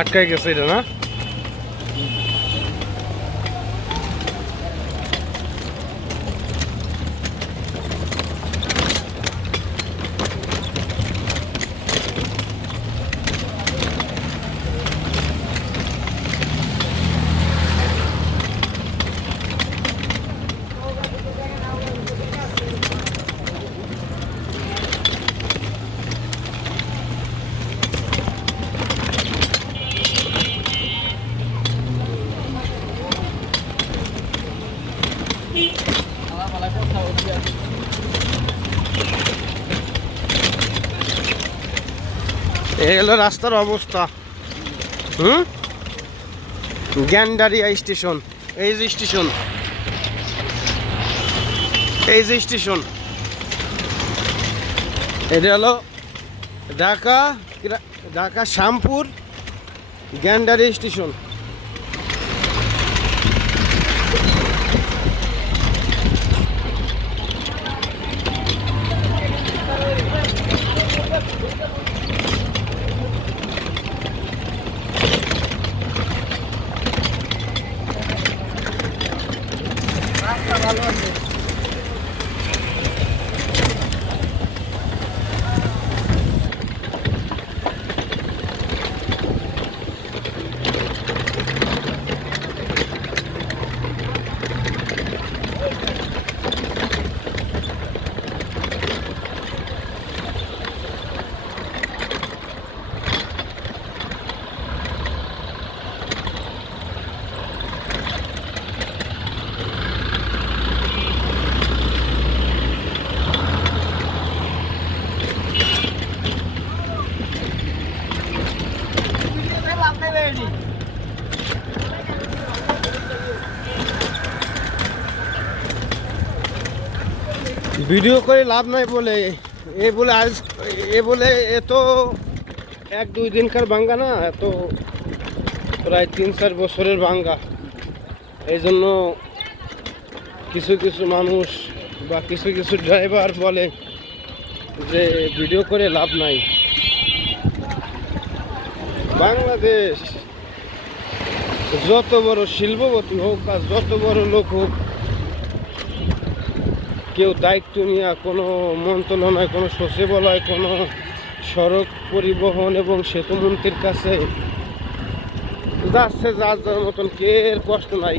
আটকাই গেছে এটা না? এই হলো রাস্তার অবস্থা। গ্যান্ডারিয়া স্টেশন, এই যে স্টেশন, এই যে স্টেশন, এটা হলো ঢাকা শ্যামপুর গ্যান্ডারিয়া স্টেশন। ভিডিও করে লাভ নাই বলে এত 1-2 দিনকার ভাঙ্গা না, এত প্রায় 3-4 বছরের ভাঙ্গা। এই জন্য কিছু কিছু মানুষ বা কিছু কিছু ড্রাইভার বলে যে ভিডিও করে লাভ নাই। বাংলাদেশ যত বড় শিল্পপতি হোক বা যত বড় লোক হোক, কেউ দায়িত্ব নিয়ে কোনো মন্ত্রণালয়, কোনো সচিবালয়, কোনো সড়ক পরিবহন এবং সেতু মন্ত্রীর কাছে যাচ্ছে যার যার মতন, কে কষ্ট নাই।